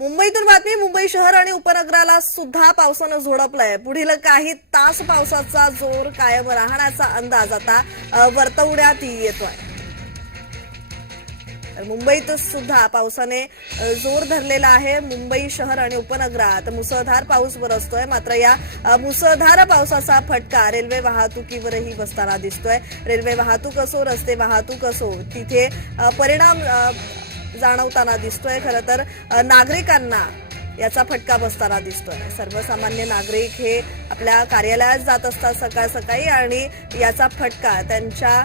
मुंबईतून बातमी मुंबई शहर आणि उपनगराला सुद्धा पावसानं झोडपलंय. पुढील काही तास पावसाचा जोर कायम राहण्याचा अंदाज आता वर्तवण्यात येतोय. तर मुंबईत सुद्धा पावसाने जोर धरलेला आहे मुंबई शहर आणि उपनगरात. मुसळधार पाऊस बरसतोय मात्र या मुसळधार पावसाचा फटका रेल्वे वाहतुकीवरही बसताना दिसतोय. रेल्वे वाहतूक असो रस्ते वाहतूक असो तिथे परिणाम जाणवताना दिसतोय. खरं तर नागरिकांना याचा फटका बसताना दिसतोय. सर्वसामान्य नागरिक हे आपल्या कार्यालयात जात असतात सकाळ सकाळी आणि याचा फटका त्यांच्या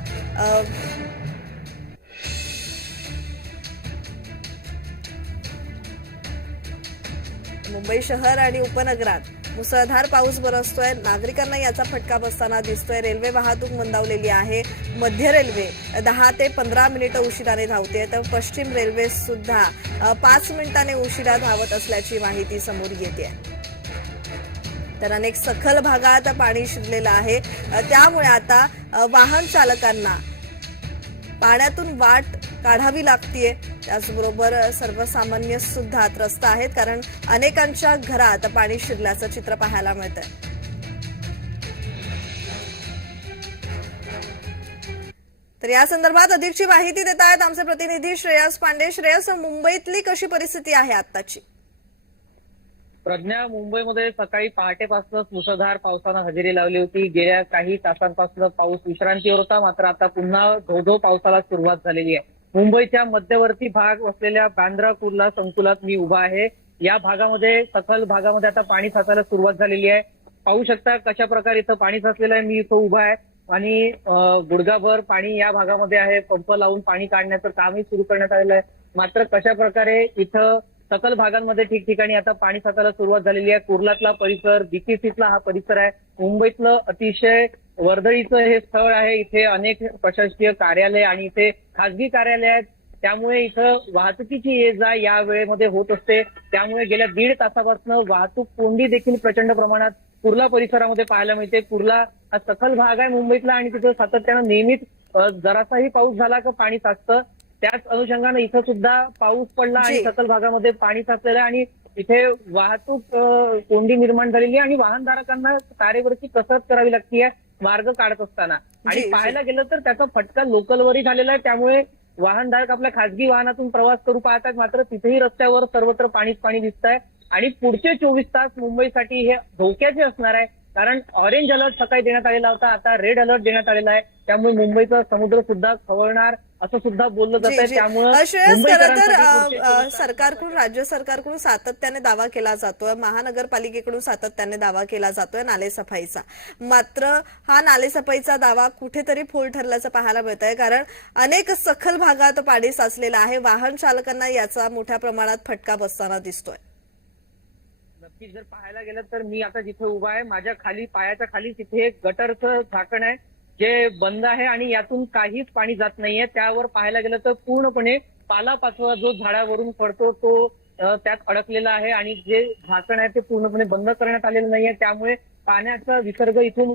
मुंबई शहर आणि उपनगरात मुसळधार पाऊस बरसतोय. नागरिकांना याचा फटका बसताना दिसतोय. रेल्वे वाहतूक मंदावलेली आहे. मध्य रेल्वे दहा ते पंधरा मिनिटं उशिराने धावते. तर पश्चिम रेल्वे सुद्धा पाच मिनिटाने उशिरा धावत असल्याची माहिती समोर येते. तर अनेक सखल भागात पाणी शिरलेलं आहे. त्यामुळे आता वाहन चालकांना पाण्यातून वाट काढावी लागतीये. त्याचबरोबर सर्वसामान्य सुद्धा त्रस्त आहेत कारण अनेकांच्या घरात पाणी शिरल्याचं चित्र पाहायला मिळतंय. तर या संदर्भात अधिकची माहिती देत आहेत आमचे प्रतिनिधी श्रेयस पांडे. श्रेयस मुंबईतली कशी परिस्थिती आहे आताची प्रज्ञा मुंबईमध्ये सकाळी पहाटेपासूनच मुसळधार पावसानं हजेरी लावली होती. गेल्या काही तासांपासून पाऊस विश्रांतीवर होता. मात्र आता पुन्हा धोधो पावसाला सुरुवात झालेली आहे. मुंबईच्या मध्यवर्ती भाग असलेल्या बांद्रा कुर्ला संकुलात मी उभा आहे. या भागामध्ये सखल भागामध्ये आता पाणी साचायला सुरुवात झालेली आहे. पाहू शकता कशा प्रकारे इथं पाणी साचलेलं आहे. मी इथं उभा आहे. आणि गुडघाभर पाणी या भागामध्ये आहे. पंप लावून पाणी काढण्याचं कामही सुरू करण्यात आलेलं आहे. मात्र कशा प्रकारे इथं सकल भागांमध्ये ठिकठिकाणी आता पाणी साचायला सुरुवात झालेली आहे. कुर्लातला परिसर बीकेसीतला हा परिसर आहे. मुंबईतलं अतिशय वर्दळीचं हे स्थळ आहे. इथे अनेक प्रशासकीय कार्यालय आणि इथे खासगी कार्यालय आहेत. त्यामुळे इथं वाहतुकीची ये जा या वेळेमध्ये होत असते. त्यामुळे गेल्या दीड तासापासून वाहतूक कोंडी देखील प्रचंड प्रमाणात कुर्ला परिसरामध्ये पाहायला मिळते. कुर्ला हा सखल भाग आहे मुंबईतला आणि तिथं सातत्यानं नेहमीच अ, जरासाही पाऊस झाला का पाणी साचतं. त्याच अनुषंगानं इथं सुद्धा पाऊस पडला आणि जी. सकल भागामध्ये पाणी साचलेलं आहे आणि इथे वाहतूक कोंडी निर्माण झालेली आहे. आणि वाहनधारकांना तारेवरची कसरत करावी लागतीये. मार्ग काढत असताना. आणि. पाहायला गेलं तर त्याचा फटका लोकलवरही झालेला आहे. त्यामुळे वाहनधारक आपल्या खासगी वाहनातून प्रवास करू पाहतात मात्र तिथेही रस्त्यावर सर्वत्र पाणीच पाणी दिसत आहे आणि पुढचे चोवीस तास मुंबईसाठी हे धोक्याचे असणार आहे. कारण ऑरेंज अलर्ट सकाळी देण्यात आलेला होता आता रेड अलर्ट देण्यात आलेला आहे. त्यामुळे मुंबईचा समुद्र सुद्धा खवळणार असं सुद्धा बोललं जात आहे. त्यामुळं अ, श्रेयस खरं तर मुंबईकरांसाठी अ, पुढचे अ, 24 तास- सरकारकडून राज्य सरकारकडून सातत्याने दावा केला जातोय. महानगरपालिकेकडून सातत्याने दावा केला जातोय नालेसफाईचा मात्र हा नालेसफाईचा दावा कुठेतरी फोल ठरल्याचं पाहायला मिळत आहे कारण अनेक सखल भागात पाणी साचलेलं आहे. वाहन चालकांना याचा मोठ्या प्रमाणात फटका बसताना दिसतोय. की जर पाहायला गेलं तर मी आता जिथे उभा आहे माझ्या खाली पायाच्या खाली तिथे एक गटरचं झाकण आहे जे बंद आहे आणि यातून काहीच पाणी जात नाहीये. त्यावर पाहायला गेलं तर पूर्णपणे पालापाचवा जो झाडावरून पडतो तो त्यात अडकलेला आहे आणि जे झाकण आहे ते पूर्णपणे बंद करण्यात आलेलं नाहीये. त्यामुळे पाण्याचा विसर्ग इथून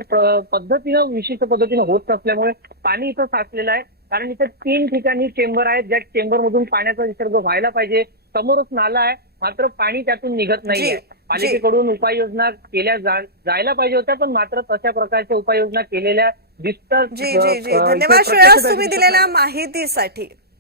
पद्धतीनं विशिष्ट पद्धतीनं होत नसल्यामुळे पाणी इथं साचलेलं आहे. कारण इथे तीन ठिकाणी चेंबर आहेत ज्या चेंबर मधून पाण्याचा विसर्ग व्हायला पाहिजे. समोरच नाला आहे मात्र पाणी त्यातून निघत नाहीये पालिकेकडून उपाययोजना केल्या जायला पाहिजे होत्या पण मात्र तशा प्रकारच्या उपाययोजना केलेल्या दिसतात. धन्यवाद श्रेयस तुम्ही दिलेल्या. माहितीसाठी.